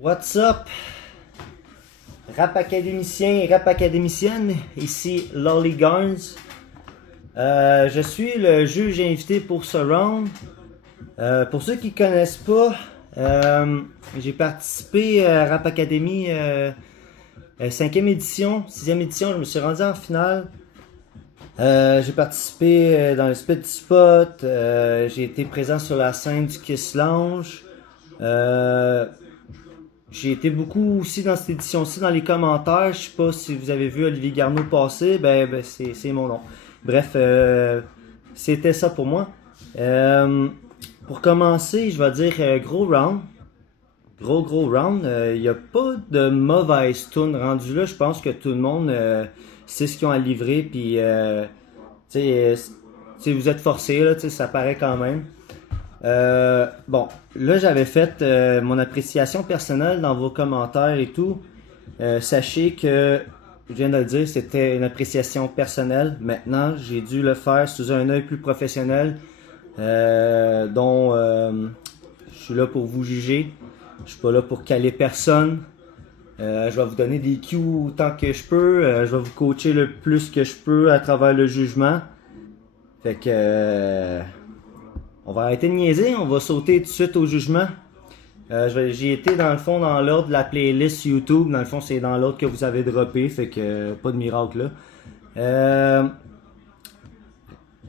What's up? Rap académicien et rap académicienne, ici Lolly Garns. Je suis le juge invité pour ce round. Pour ceux qui ne connaissent pas, j'ai participé à Rap Academy 5e édition, 6e édition, je me suis rendu en finale. J'ai participé dans le Spit du Spot, j'ai été présent sur la scène du Kiss Lounge. J'ai été beaucoup aussi dans cette édition-ci dans les commentaires. Je sais pas si vous avez vu Olivier Garneau passer, c'est mon nom. Bref, c'était ça pour moi. Pour commencer, je vais dire gros round. Gros round. Il n'y a pas de mauvaise tune rendue là. Je pense que tout le monde sait ce qu'ils ont à livrer. Puis, vous êtes forcés, là, ça paraît quand même. Bon, là j'avais fait mon appréciation personnelle dans vos commentaires et tout. Sachez que, je viens de le dire, c'était une appréciation personnelle. Maintenant, j'ai dû le faire sous un œil plus professionnel, dont je suis là pour vous juger. Je suis pas là pour caler personne. Je vais vous donner des cues autant que je peux. Je vais vous coacher le plus que je peux à travers le jugement. Fait que... on va arrêter de niaiser, on va sauter tout de suite au jugement. J'ai été dans le fond dans l'ordre de la playlist YouTube. Dans le fond, c'est dans l'ordre que vous avez droppé, fait que pas de miracle là.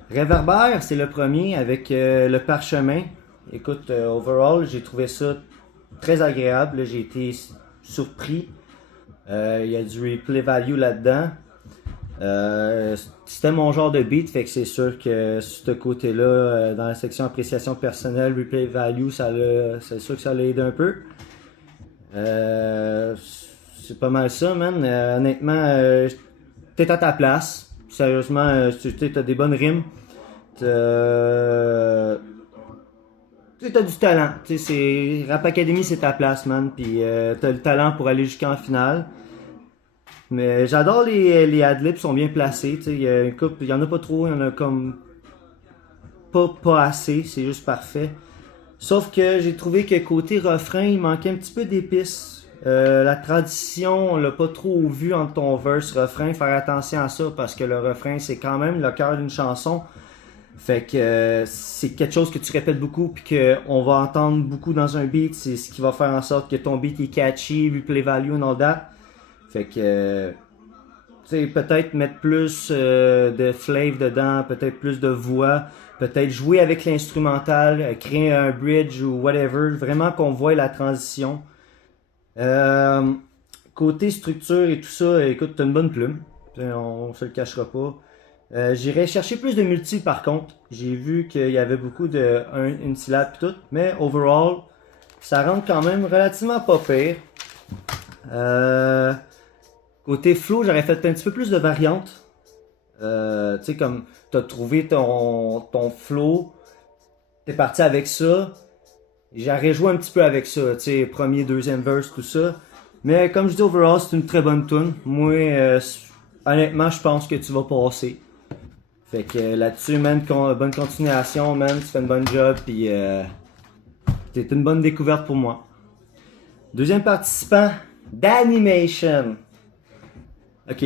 Réverbère, c'est le premier avec le parchemin. Écoute, overall, j'ai trouvé ça très agréable. J'ai été surpris. Il y a du replay value là-dedans. C'était mon genre de beat, fait que c'est sûr que ce côté-là, dans la section appréciation personnelle, replay value, c'est sûr que ça l'a aidé un peu. C'est pas mal ça, man. Honnêtement, t'es à ta place. Sérieusement, t'as des bonnes rimes. T'as du talent. Rap Academy, c'est ta place, man. Puis t'as le talent pour aller jusqu'en finale. Mais j'adore les adlibs, sont bien placés. Il y en a pas trop, il y en a comme pas assez, c'est juste parfait. Sauf que j'ai trouvé que côté refrain, il manquait un petit peu d'épices. La tradition, on l'a pas trop vu entre ton verse refrain. Faire attention à ça parce que le refrain, c'est quand même le cœur d'une chanson. Fait que c'est quelque chose que tu répètes beaucoup puis qu'on va entendre beaucoup dans un beat. C'est ce qui va faire en sorte que ton beat est catchy, replay value and all that. Fait que, peut-être mettre plus de flavor dedans, peut-être plus de voix, peut-être jouer avec l'instrumental, créer un bridge ou whatever, vraiment qu'on voit la transition. Côté structure et tout ça, écoute, t'as une bonne plume, on se le cachera pas. J'irais chercher plus de multi par contre. J'ai vu qu'il y avait beaucoup de une syllabe et tout, mais overall, ça rentre quand même relativement pas pire. Côté flow, j'aurais fait un petit peu plus de variantes. Comme t'as trouvé ton flow, t'es parti avec ça. J'aurais joué un petit peu avec ça, premier, deuxième verse, tout ça. Mais comme je dis, overall, c'est une très bonne tune. Moi, honnêtement, je pense que tu vas passer. Fait que là-dessus, man, bonne continuation, man, tu fais une bonne job, puis c'est une bonne découverte pour moi. Deuxième participant, d'Animation. Ok,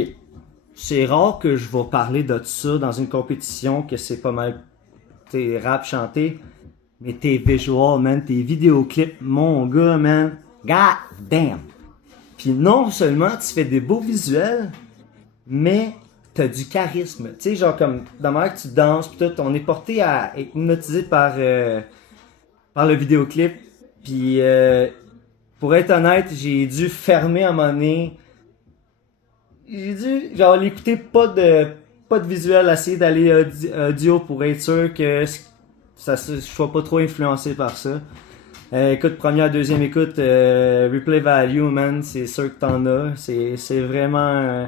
c'est rare que je vais parler de ça dans une compétition, que c'est pas mal, rap chanté, mais tes visuals, man, tes vidéoclips, mon gars, man, god damn. Puis non seulement tu fais des beaux visuels, mais t'as du charisme. Tu sais, genre comme, dans la manière que tu danses, pis tout, on est porté à être hypnotisé par le vidéoclip. Puis, pour être honnête, j'ai dû fermer à un moment donné. J'ai dû, genre, l'écouter pas de visuel, essayer d'aller audio pour être sûr que je sois pas trop influencé par ça. Écoute, première, deuxième écoute, replay value, man, c'est sûr que t'en as. C'est vraiment...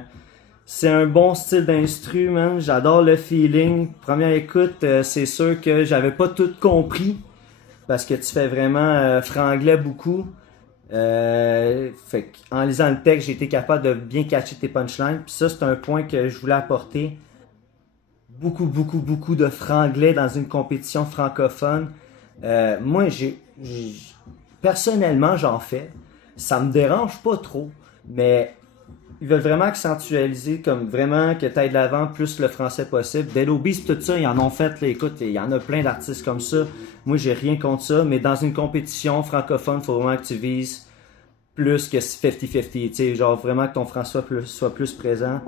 c'est un bon style d'instru, man. J'adore le feeling. Première écoute, c'est sûr que j'avais pas tout compris. Parce que tu fais vraiment franglais beaucoup. Fait en lisant le texte, j'ai été capable de bien catcher tes punchlines. Puis ça, c'est un point que je voulais apporter. Beaucoup de franglais dans une compétition francophone. Moi, personnellement, j'en fais. Ça me dérange pas trop, mais ils veulent vraiment accentualiser, comme vraiment que tu ailles de l'avant plus le français possible. Dead Obies, tout ça, ils en ont fait, là, écoute, il y en a plein d'artistes comme ça. Moi, j'ai rien contre ça, mais dans une compétition francophone, faut vraiment que tu vises plus que 50-50, tu sais, genre vraiment que ton français soit plus présent.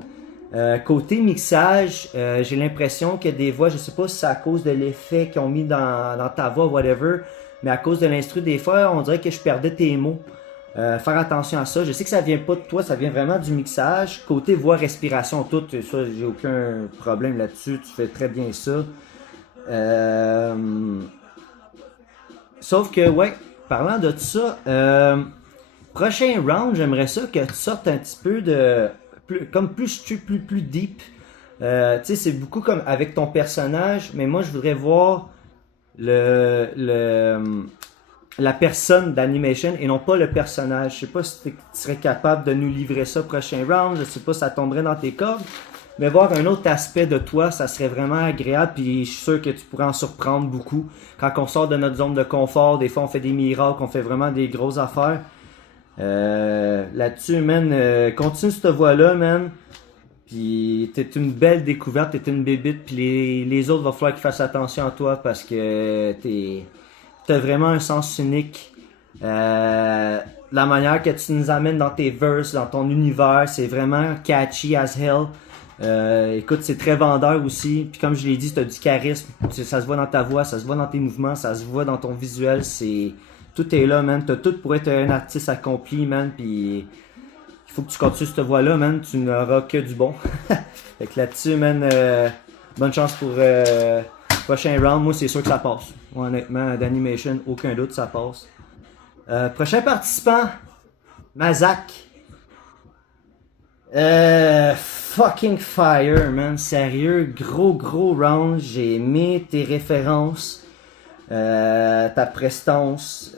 Côté mixage, j'ai l'impression que des voix, je sais pas si c'est à cause de l'effet qu'ils ont mis dans ta voix, whatever, mais à cause de l'instru, des fois, on dirait que je perdais tes mots. Faire attention à ça. Je sais que ça vient pas de toi, ça vient vraiment du mixage. Côté voix, respiration, tout, ça, j'ai aucun problème là-dessus. Tu fais très bien ça. Sauf que, ouais, parlant de ça, prochain round, j'aimerais ça que tu sortes un petit peu de... comme plus deep. Tu sais, c'est beaucoup comme avec ton personnage, mais moi, je voudrais voir la personne d'animation et non pas le personnage. Je sais pas si tu serais capable de nous livrer ça prochain round, je sais pas si ça tomberait dans tes cordes, mais voir un autre aspect de toi, ça serait vraiment agréable, puis je suis sûr que tu pourrais en surprendre beaucoup. Quand on sort de notre zone de confort, des fois on fait des miracles, on fait vraiment des grosses affaires. Là-dessus, man, continue cette voie-là, man. Puis t'es une belle découverte, t'es une bébite, puis les autres va falloir qu'ils fassent attention à toi parce que t'as vraiment un sens unique. La manière que tu nous amènes dans tes verses, dans ton univers, c'est vraiment catchy as hell. Écoute, c'est très vendeur aussi. Puis comme je l'ai dit, t'as du charisme. Ça se voit dans ta voix, ça se voit dans tes mouvements, ça se voit dans ton visuel. Tout est là, man. T'as tout pour être un artiste accompli, man. Puis il faut que tu continues cette voie-là, man. Tu n'auras que du bon. Fait que là-dessus, man, bonne chance pour prochain round. Moi, c'est sûr que ça passe. Moi, honnêtement, d'animation, aucun doute, ça passe. Prochain participant, Mazak. Fucking fire, man. Sérieux, gros round. J'ai aimé tes références. Ta prestance,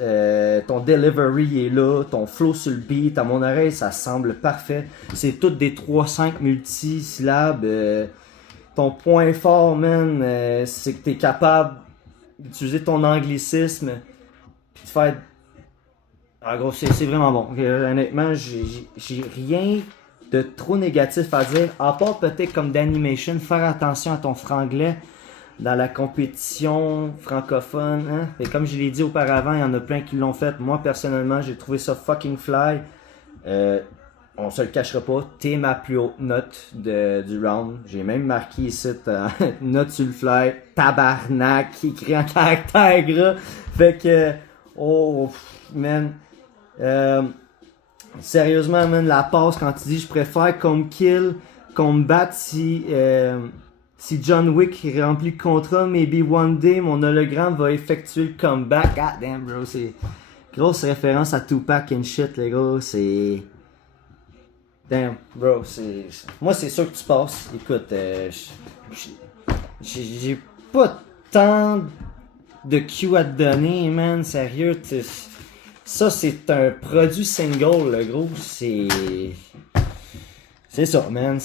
ton delivery est là, ton flow sur le beat, à mon oreille, ça semble parfait. C'est toutes des 3-5 multisyllabes. Ton point fort, man, c'est que t'es capable d'utiliser ton anglicisme puis de faire... Ah gros, c'est vraiment bon. Honnêtement, j'ai rien de trop négatif à dire, à part peut-être comme d'animation, faire attention à ton franglais dans la compétition francophone, hein? Et comme je l'ai dit auparavant, il y en a plein qui l'ont fait. Moi, personnellement, j'ai trouvé ça fucking fly. On se le cachera pas, t'es ma plus haute note du round. J'ai même marqué ici, note sur le fly, tabarnak, écrit en caractère gras. Fait que, oh, man. Sérieusement, man, la passe quand tu dis je préfère qu'on me kill, qu'on me batte si John Wick remplit le contrat, maybe one day, mon hologramme va effectuer le comeback. God damn, bro, c'est grosse référence à Tupac and shit, les gars, c'est... Damn, bro, c'est... Moi, c'est sûr que tu passes. Écoute, j'ai pas tant de Q à te donner, man, sérieux, ça, c'est un produit single, le gros, c'est ça, man,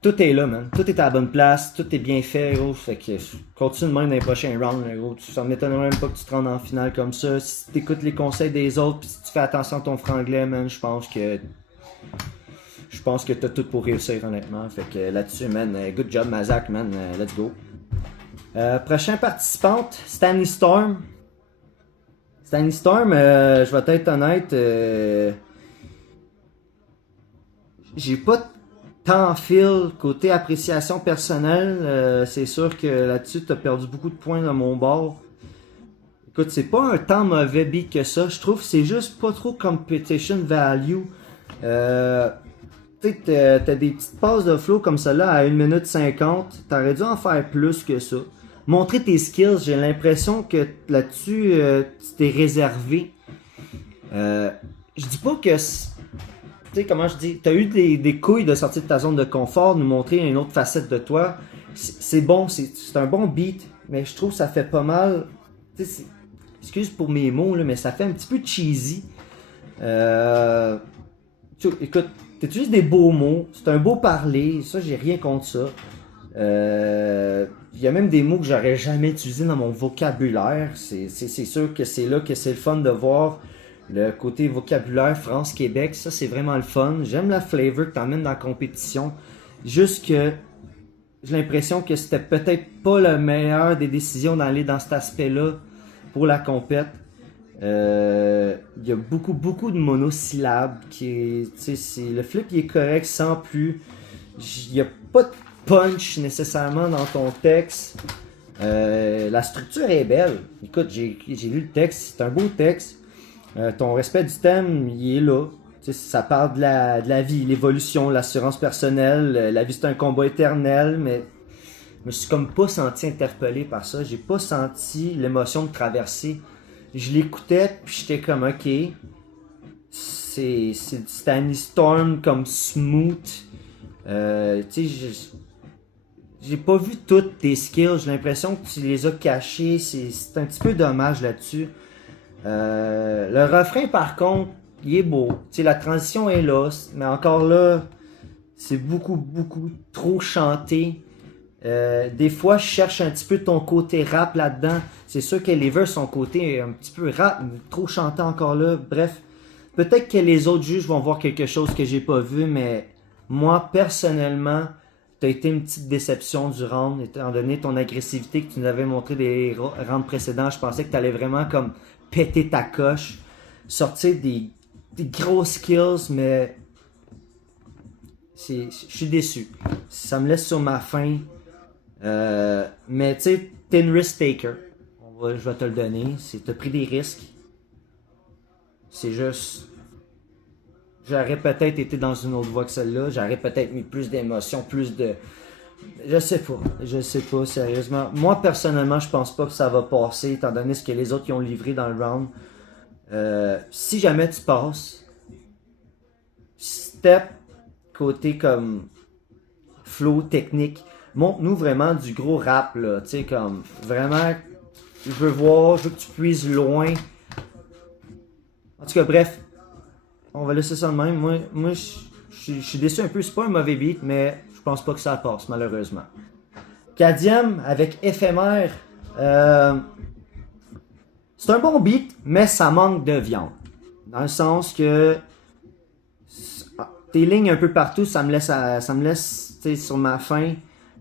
tout est là, man. Tout est à la bonne place, tout est bien fait, gros. Fait que continue de même dans les prochains rounds, gros. Ça m'étonnerait même pas que tu te rendes en finale comme ça. Si tu écoutes les conseils des autres, pis si tu fais attention à ton franglais, man, je pense que t'as tout pour réussir, honnêtement. Fait que là-dessus, man, good job, Mazak, man. Let's go. Prochain participante, Stanley Storm. Stanley Storm, je vais être honnête, j'ai pas tant feel côté appréciation personnelle. C'est sûr que là-dessus, t'as perdu beaucoup de points dans mon bord. Écoute, c'est pas un tant mauvais beat que ça. Je trouve que c'est juste pas trop competition value. Tu sais, t'as des petites passes de flow comme celle-là à 1 minute 50. T'aurais dû en faire plus que ça. Montrer tes skills, j'ai l'impression que là-dessus, tu t'es réservé. Je dis pas que... Tu sais, comment je dis, t'as eu des couilles de sortir de ta zone de confort, de nous montrer une autre facette de toi. C'est bon, c'est un bon beat, mais je trouve que ça fait pas mal. Tu sais, excuse pour mes mots, là, mais ça fait un petit peu cheesy. Écoute, t'utilises des beaux mots, c'est un beau parler, ça, j'ai rien contre ça. Il y a même des mots que j'aurais jamais utilisés dans mon vocabulaire. C'est sûr que c'est là que c'est le fun de voir le côté vocabulaire France-Québec. Ça, c'est vraiment le fun. J'aime la flavor que t'emmènes dans la compétition. Juste que j'ai l'impression que c'était peut-être pas le meilleur des décisions d'aller dans cet aspect-là pour la compète. Il y a beaucoup de monosyllabes le flip il est correct sans plus. Il n'y a pas de punch nécessairement dans ton texte. La structure est belle. Écoute, j'ai lu le texte, c'est un beau texte. Ton respect du thème, il est là. Ça parle de la vie, l'évolution, l'assurance personnelle. La vie, c'est un combat éternel, mais je me suis comme pas senti interpellé par ça. J'ai pas senti l'émotion de traverser. Je l'écoutais, puis j'étais comme, ok, c'est Stanley Storm comme smooth. J'ai pas vu toutes tes skills. J'ai l'impression que tu les as cachés. C'est un petit peu dommage là-dessus. Le refrain, par contre, il est beau. La transition est là, mais encore là, c'est beaucoup trop chanté. Des fois, je cherche un petit peu ton côté rap là-dedans. C'est sûr que les verses, son côté un petit peu rap, mais trop chanté encore là. Bref, peut-être que les autres juges vont voir quelque chose que j'ai pas vu, mais moi, personnellement, t'as été une petite déception du round, étant donné ton agressivité que tu nous avais montré des rounds précédents. Je pensais que t'allais vraiment comme péter ta coche, sortir des gros skills, mais je suis déçu. Ça me laisse sur ma faim. Mais tu sais, t'es une risk taker. Je vais te le donner. T'as pris des risques. C'est juste. J'aurais peut-être été dans une autre voie que celle-là. J'aurais peut-être mis plus d'émotion, plus de. Je sais pas, sérieusement. Moi, personnellement, je pense pas que ça va passer, étant donné ce que les autres y ont livré dans le round. Si jamais tu passes, step côté comme flow technique, montre-nous vraiment du gros rap là, tu sais comme vraiment, je veux que tu puises loin. En tout cas, bref, on va laisser ça de même. Moi, je suis déçu un peu. C'est pas un mauvais beat, mais je pense pas que ça passe malheureusement. Cadiem avec éphémère. C'est un bon beat, mais ça manque de viande. Dans le sens que tes lignes un peu partout, ça me laisse sur ma faim.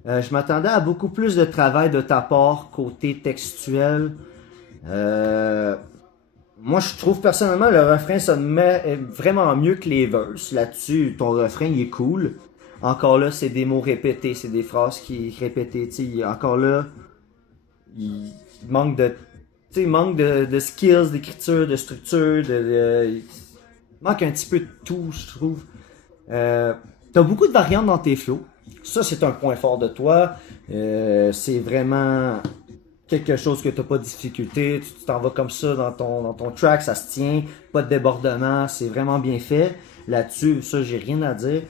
Je m'attendais à beaucoup plus de travail de ta part côté textuel. Moi, je trouve personnellement le refrain est vraiment mieux que les verses. Là-dessus, ton refrain il est cool. Encore là, c'est des mots répétés, c'est des phrases qui répétées. Encore là, il manque de skills, d'écriture, de structure, il manque un petit peu de tout, je trouve. T'as beaucoup de variantes dans tes flows. Ça, c'est un point fort de toi. C'est vraiment quelque chose que t'as pas de difficulté. Tu t'en vas comme ça dans ton track, ça se tient. Pas de débordement, c'est vraiment bien fait. Là-dessus, ça, j'ai rien à dire.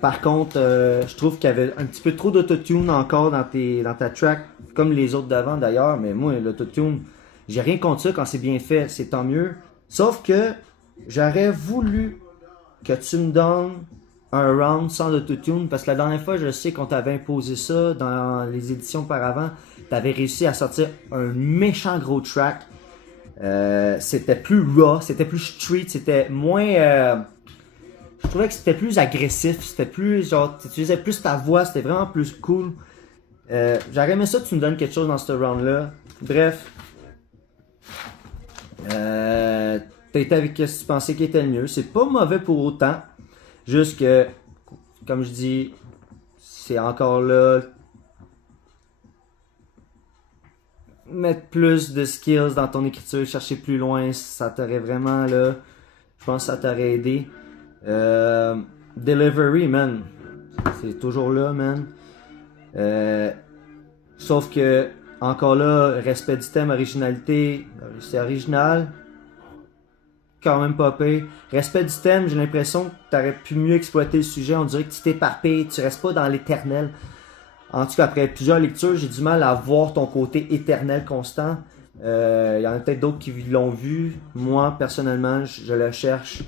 Par contre, je trouve qu'il y avait un petit peu trop d'autotune encore dans ta track, comme les autres d'avant d'ailleurs. Mais moi, l'autotune, j'ai rien contre ça quand c'est bien fait, c'est tant mieux. Sauf que j'aurais voulu que tu me donnes un round sans autotune, parce que la dernière fois, je sais qu'on t'avait imposé ça dans les éditions auparavant. T'avais réussi à sortir un méchant gros track. C'était plus raw, c'était plus street, c'était moins... je trouvais que c'était plus agressif, c'était plus... genre, tu utilisais plus ta voix, c'était vraiment plus cool. J'aurais aimé ça que tu me donnes quelque chose dans ce round-là. Bref. T'as été avec ce que tu pensais qui était le mieux. C'est pas mauvais pour autant. Juste que, comme je dis, c'est encore là. Mettre plus de skills dans ton écriture, chercher plus loin, ça t'aurait vraiment là. Je pense que ça t'aurait aidé. Delivery, man. C'est toujours là, man. Sauf que, encore là, respect du thème, originalité, c'est original. Quand même pas pire. Respect du thème, j'ai l'impression que t'aurais pu mieux exploiter le sujet. On dirait que tu t'éparpilles, tu restes pas dans l'éternel. En tout cas, après plusieurs lectures, j'ai du mal à voir ton côté éternel constant. Il y en a peut-être d'autres qui l'ont vu. Moi, personnellement, je le cherche.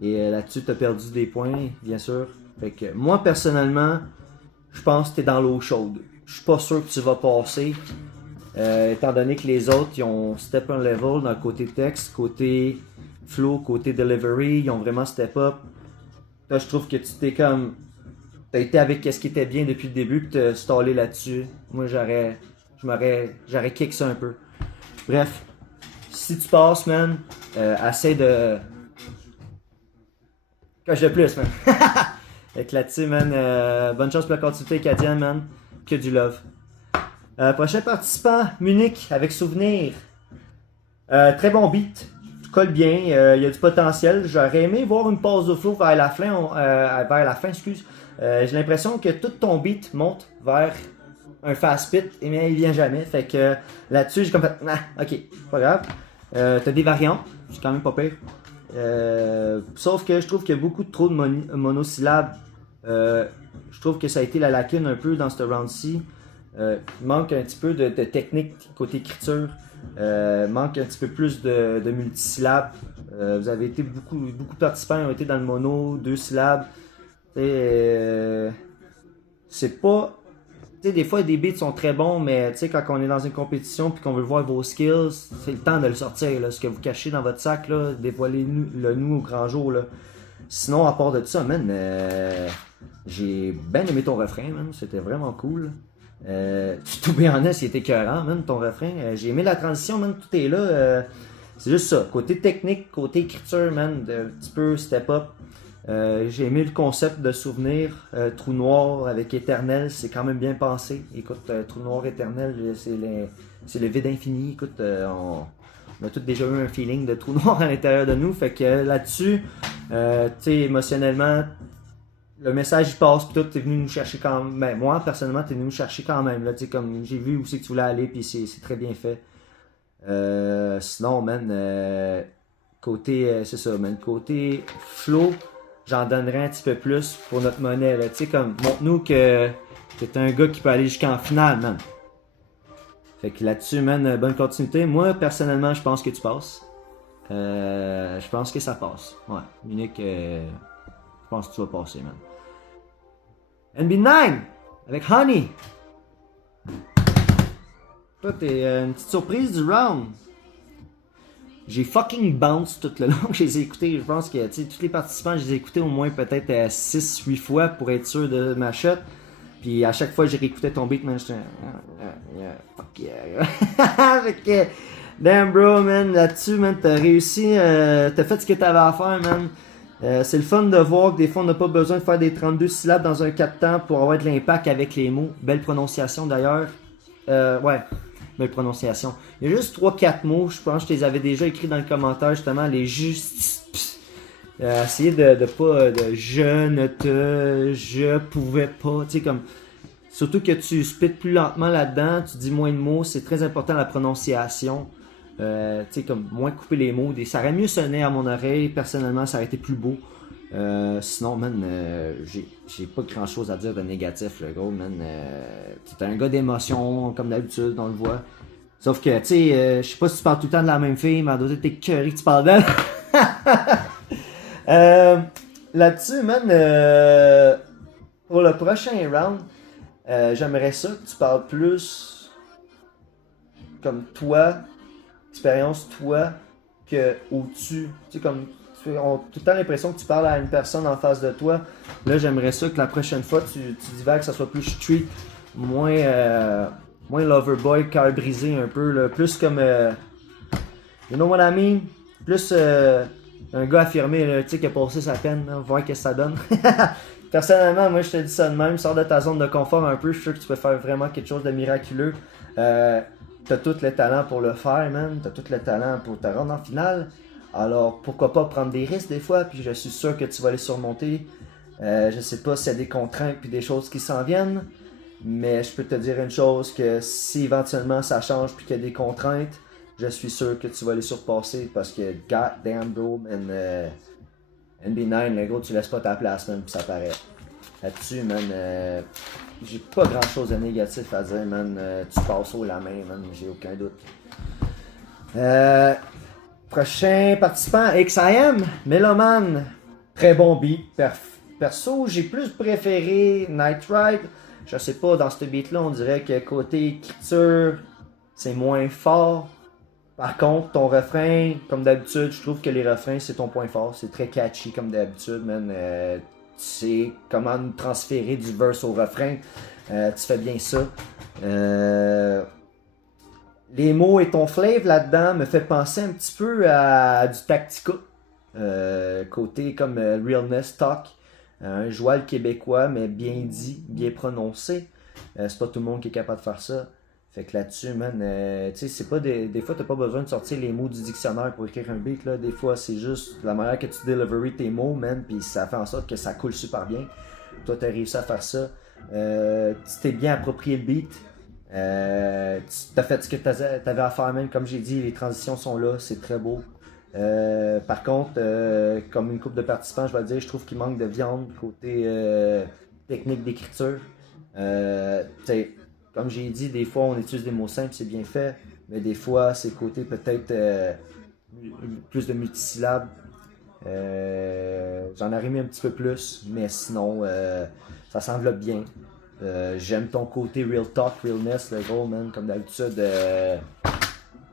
Et là-dessus, t'as perdu des points, bien sûr. Fait que moi, personnellement, je pense que t'es dans l'eau chaude. Je suis pas sûr que tu vas passer. Étant donné que les autres, ils ont step un level dans le côté texte, côté flow, côté delivery, ils ont vraiment step up. Là, je trouve que tu t'es comme... T'as été avec ce qui était bien depuis le début, puis t'as stallé là-dessus. Moi, j'aurais kick ça un peu. Bref, si tu passes, man, essaie de... Cache de plus, man. Avec là-dessus, man, bonne chance pour la continuité acadienne, man. Que du love. Prochain participant, Munich, avec souvenir. Très bon beat. Tu colles bien. Il y a du potentiel. J'aurais aimé voir une pause de flow vers la fin. J'ai l'impression que tout ton beat monte vers un fast beat, mais il vient jamais. Fait que là-dessus, j'ai comme fait, ok, pas grave. T'as des variantes. C'est quand même pas pire. Sauf que je trouve qu'il y a beaucoup trop de monosyllabes. Je trouve que ça a été la lacune un peu dans ce round-ci. Il manque un petit peu de technique côté écriture. Manque un petit peu plus de multisyllabes. Vous avez été beaucoup de participants ont été dans le mono, 2 syllabes. C'est pas... Tu sais, des fois, des beats sont très bons, mais tu sais, quand on est dans une compétition puis qu'on veut voir vos skills, c'est le temps de le sortir. Là. Ce que vous cachez dans votre sac, là, dévoilez-le nous au grand jour. Là. Sinon, à part de ça, man, j'ai bien aimé ton refrain, man. C'était vraiment cool. To be honest, il était écœurant, man, ton refrain. J'ai aimé la transition, man. Tout est là. C'est juste ça. Côté technique, côté écriture, man, un petit peu step up. J'ai aimé le concept de souvenir. Trou noir avec éternel, c'est quand même bien pensé. Écoute, trou noir éternel, c'est le vide infini. Écoute, on a tous déjà eu un feeling de trou noir à l'intérieur de nous. Fait que là-dessus, tu sais, émotionnellement, le message il passe, puis toi, t'es venu nous chercher quand même. Ben, moi, personnellement, t'es venu nous chercher quand même. Là, comme j'ai vu où c'est que tu voulais aller, puis c'est très bien fait. Sinon, man, c'est ça, man. Côté flow, j'en donnerais un petit peu plus pour notre monnaie. Tu sais, comme, montre-nous que t'es un gars qui peut aller jusqu'en finale, man. Fait que là-dessus, man, bonne continuité. Moi, personnellement, je pense que tu passes. Je pense que ça passe. Ouais, Munich, je pense que tu vas passer, man. NB9 avec Honey. Toi, t'es une petite surprise du round. J'ai fucking bounce tout le long que je les ai écoutés. Je pense que tous les participants, je les ai écoutés au moins peut-être 6-8 fois pour être sûr de ma shot. Puis à chaque fois, j'ai réécouté ton beat, man. J'étais. Fuck yeah. Fait que, damn bro, man. Là-dessus, man, t'as réussi. T'as fait ce que t'avais à faire, man. C'est le fun de voir que des fois, on n'a pas besoin de faire des 32 syllabes dans un 4 temps pour avoir de l'impact avec les mots. Belle prononciation d'ailleurs. Ouais. Belle prononciation. Il y a juste 3-4 mots, je pense que je les avais déjà écrits dans le commentaire, justement, les juste. Essayez de pas de je ne te, je pouvais pas, tu sais, comme. Surtout que tu spits plus lentement là-dedans, tu dis moins de mots, c'est très important la prononciation. Tu sais, comme moins couper les mots. Ça aurait mieux sonné à mon oreille, personnellement, ça aurait été plus beau. Sinon, man, j'ai pas grand chose à dire de négatif, le gros, man. T'es un gars d'émotion, comme d'habitude, on le voit. Sauf que, tu sais, je sais pas si tu parles tout le temps de la même fille, mais à d'autres, t'es curé que tu parles d'elle. Là-dessus, man, pour le prochain round, j'aimerais ça que tu parles plus comme toi, expérience toi, que au-dessus. Tu sais, comme. On a tout le temps l'impression que tu parles à une personne en face de toi. Là, j'aimerais ça que la prochaine fois, tu divagues, que ça soit plus street, moins loverboy, cœur brisé un peu. Là. Plus comme, you know what I mean? Plus un gars affirmé, là, tu sais, qui a passé sa peine, là, voir ce que ça donne. Personnellement, moi, je te dis ça de même. Sors de ta zone de confort un peu. Je suis sûr que tu peux faire vraiment quelque chose de miraculeux. T'as tout le talent pour le faire, man. T'as tout le talent pour te rendre en finale. Alors, pourquoi pas prendre des risques des fois, puis je suis sûr que tu vas les surmonter. Je sais pas s'il y a des contraintes puis des choses qui s'en viennent, mais je peux te dire une chose, que si éventuellement ça change puis qu'il y a des contraintes, je suis sûr que tu vas les surpasser, parce que goddamn bro, man, NB9, le gros, tu laisses pas ta place, man, puis ça paraît. Là-dessus, man, j'ai pas grand chose de négatif à dire, man. Tu passes haut la main, man, j'ai aucun doute. Prochain participant, XIM, Meloman. Très bon beat. Perso, j'ai plus préféré Night Ride, Je sais pas, dans ce beat-là, on dirait que côté écriture, c'est moins fort. Par contre, ton refrain, comme d'habitude, je trouve que les refrains, c'est ton point fort. C'est très catchy, comme d'habitude, man. Tu sais comment transférer du verse au refrain. Tu fais bien ça. Les mots et ton flavor là-dedans me fait penser un petit peu à du Tactica. Côté comme realness talk. Un joual québécois, mais bien dit, bien prononcé. C'est pas tout le monde qui est capable de faire ça. Fait que là-dessus, man, tu sais, c'est pas des fois, t'as pas besoin de sortir les mots du dictionnaire pour écrire un beat, là. Des fois, c'est juste la manière que tu delivery tes mots, man, puis ça fait en sorte que ça coule super bien. Toi, t'as réussi à faire ça. Tu t'es bien approprié le beat. Tu t'as fait ce que t'avais à faire, man. Comme j'ai dit, les transitions sont là, c'est très beau. Par contre, comme une couple de participants, je vais dire, je trouve qu'il manque de viande côté technique d'écriture. Comme j'ai dit, des fois on utilise des mots simples, c'est bien fait, mais des fois c'est côté peut-être plus de multisyllabes. J'en aurais mis un petit peu plus, mais sinon ça s'enveloppe bien. J'aime ton côté real talk, realness, le gros man, comme d'habitude.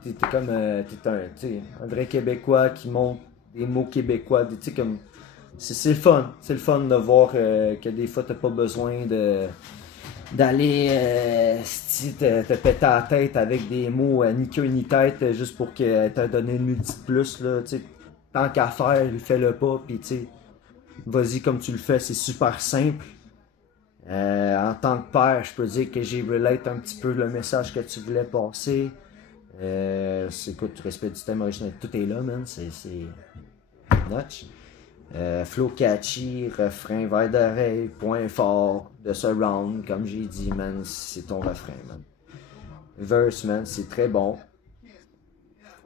T'es comme t'es un vrai Québécois qui monte des mots québécois, tu sais comme c'est le fun, c'est le fun de voir que des fois t'as pas besoin d'aller te péter la tête avec des mots ni queue ni tête juste pour que t'as donné une multi de plus là, tu sais, tant qu'à faire, fais-le pas, puis tu sais, vas-y comme tu le fais, c'est super simple. En tant que père, je peux dire que j'ai relate un petit peu le message que tu voulais passer. Écoute, respect du thème original, tout est là, man, c'est notch. Flow catchy, refrain vers d'oreille, point fort de ce round, comme j'ai dit, man, c'est ton refrain, man. Verse, man, c'est très bon.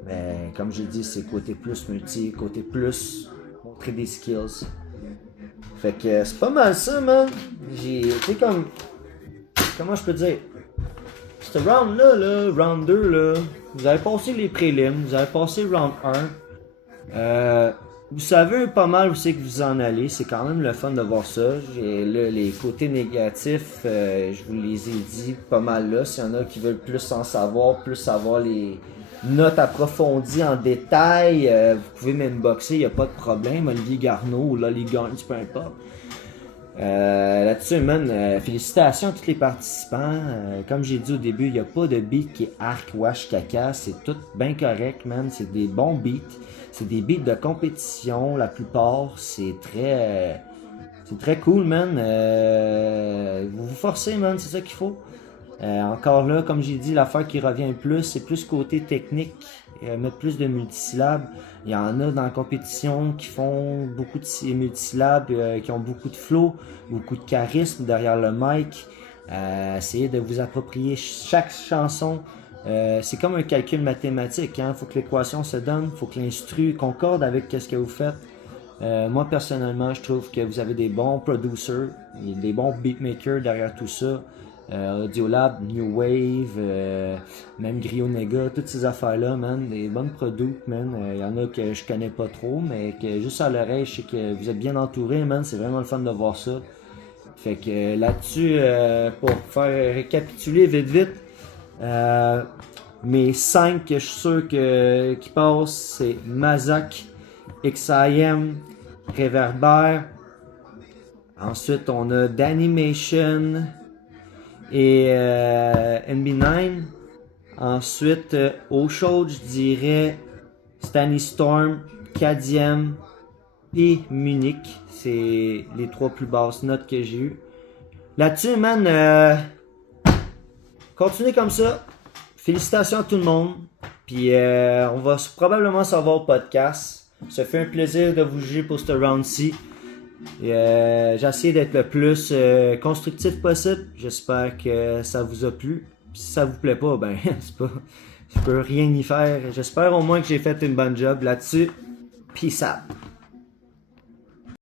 Mais comme j'ai dit, c'est côté plus multi, côté plus montrer des skills. Fait que c'est pas mal ça, man. Tu sais, comment je peux dire? Ce round-là, là, round 2, là, vous avez passé les prélims, vous avez passé round 1. Vous savez pas mal où c'est que vous en allez, c'est quand même le fun de voir ça. Là, les côtés négatifs, je vous les ai dit pas mal là. S'il y en a qui veulent plus en savoir, plus savoir les notes approfondies en détail, vous pouvez m'inboxer, il n'y a pas de problème. Olivier Garneau ou Lolly Garnes, peu importe. Là-dessus, man, félicitations à tous les participants. Comme j'ai dit au début, il n'y a pas de beat qui est arc, wash, caca. C'est tout bien correct, man. C'est des bons beats. C'est des beats de compétition, la plupart. C'est très cool, man. Vous vous forcez, man, c'est ça qu'il faut. Encore là, comme j'ai dit, l'affaire qui revient plus, c'est plus côté technique, mettre plus de multisyllabes. Il y en a dans la compétition qui font beaucoup de multisyllabes, qui ont beaucoup de flow, beaucoup de charisme derrière le mic. Essayez de vous approprier chaque chanson. C'est comme un calcul mathématique, hein? Faut que l'équation se donne, faut que l'instru concorde avec ce que vous faites. Moi personnellement, je trouve que vous avez des bons producers, des bons beatmakers derrière tout ça. Audiolab, New Wave, même Grio Nega, toutes ces affaires-là, man, des bonnes produits, man. Y en a que je connais pas trop, mais que juste à l'oreille, je sais que vous êtes bien entourés, man. C'est vraiment le fun de voir ça. Fait que là-dessus, pour faire récapituler vite, mes 5 que je suis sûr qui passent, c'est Mazak, XIM, Reverber. Ensuite, on a D'Animation et NB9. Ensuite, Eau Chaude, je dirais Stanley Storm, Cadiem et Munich. C'est les 3 plus basses notes que j'ai eues. Là-dessus, man, continuez comme ça. Félicitations à tout le monde. Puis on va probablement se revoir au podcast. Ça fait un plaisir de vous juger pour ce round-ci. J'ai essayé d'être le plus constructif possible. J'espère que ça vous a plu. Puis si ça vous plaît pas, ben je peux rien y faire. J'espère au moins que j'ai fait une bonne job là-dessus. Peace out.